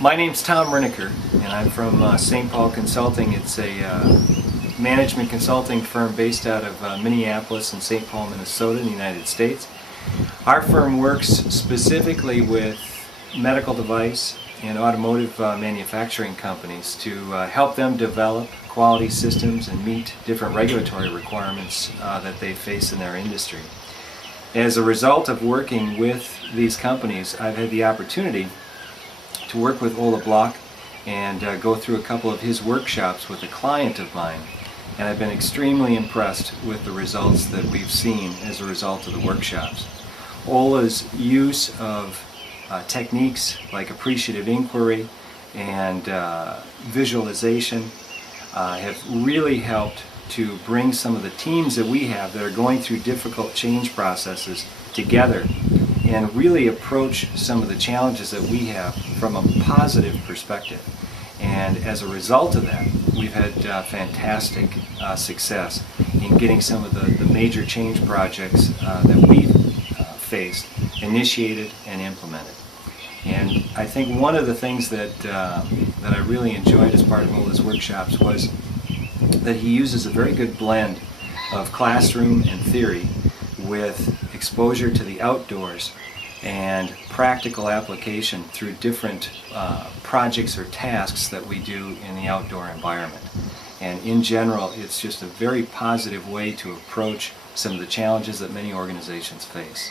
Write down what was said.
My name's Tom Riniker, and I'm from St. Paul Consulting. It's a management consulting firm based out of Minneapolis and St. Paul, Minnesota in the United States. Our firm works specifically with medical device and automotive manufacturing companies to help them develop quality systems and meet different regulatory requirements that they face in their industry. As a result of working with these companies, I've had the opportunity to work with Ola Block and go through a couple of his workshops with a client of mine, and I've been extremely impressed with the results that we've seen as a result of the workshops. Ola's use of techniques like appreciative inquiry and visualization have really helped to bring some of the teams that we have that are going through difficult change processes together and really approach some of the challenges that we have from a positive perspective. And as a result of that, we've had fantastic success in getting some of the major change projects that we've faced initiated and implemented. And I think one of the things that I really enjoyed as part of Ola's workshops was that he uses a very good blend of classroom and theory with exposure to the outdoors and practical application through different projects or tasks that we do in the outdoor environment. And in general, it's just a very positive way to approach some of the challenges that many organizations face.